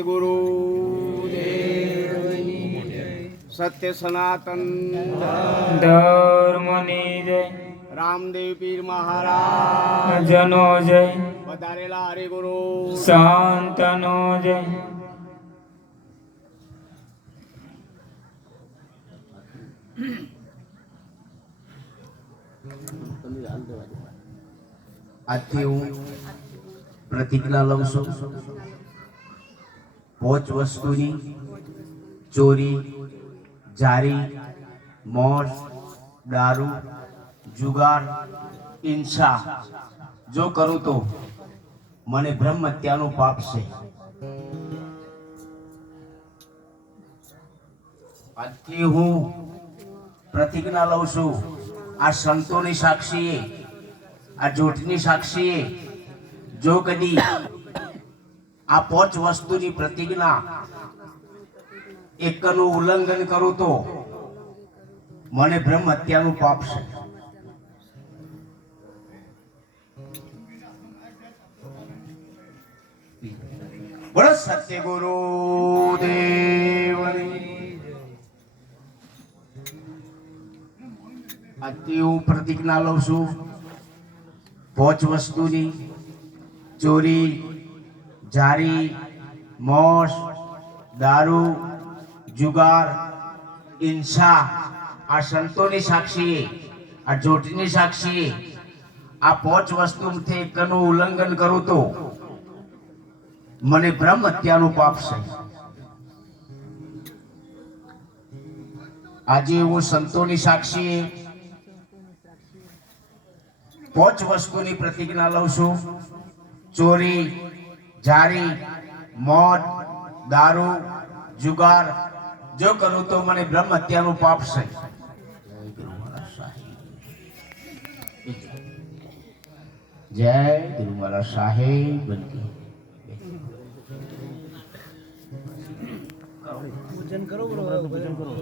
ગુરુ સત્ય સનાતન ધર્મની જય. રામદેવ પીર મહારાજ. જનો જય. વધારેલા હરિગુરુ. સંતનો જય. આજથી હું પ્રતિજ્ઞા લઉં છું. પોચ વસ્તુની, ચોરી, જારી મોજ દારૂ, જુગાર હિંસા જો કરું તો મને બ્રહ્મ હત્યાનું પાપ છે. આજથી હું પ્રતિજ્ઞા લઉં છું, આ સંતોની સાક્ષીએ, આ જોઠની સાક્ષીએ, જો કદી આ પોચ વસ્તુની પ્રતિજ્ઞા એકનું ઉલ્લંઘન કરું તો મને બ્રહ્મ હત્યાનું પાપ છે. બોલો સત્ય ગુરુ દેવની આજથી હું પ્રતિજ્ઞા લઉં છું. પોચ વસ્તુની ચોરી જારી મોસ દારૂ, જુગાર હિંસા આ સંતોની સાક્ષીએ આ જોટની સાક્ષીએ આ પોચ વસ્તુથી એકનું ઉલ્લંઘન કરું તો. મને બ્રહ્મ હત્યાનું પાપ છે. આજે હું સંતોની સાક્ષી, પોચ વસ્તુની પ્રતિજ્ઞા લઉં છું. ચોરી જારી, મોત, દારૂ, જુગાર, જો કરું તો મને બ્રહ્મ હત્યાનું પાપ છે. જય ગુરુ મારા સાહેબ પૂજન કરો પૂજન કરો.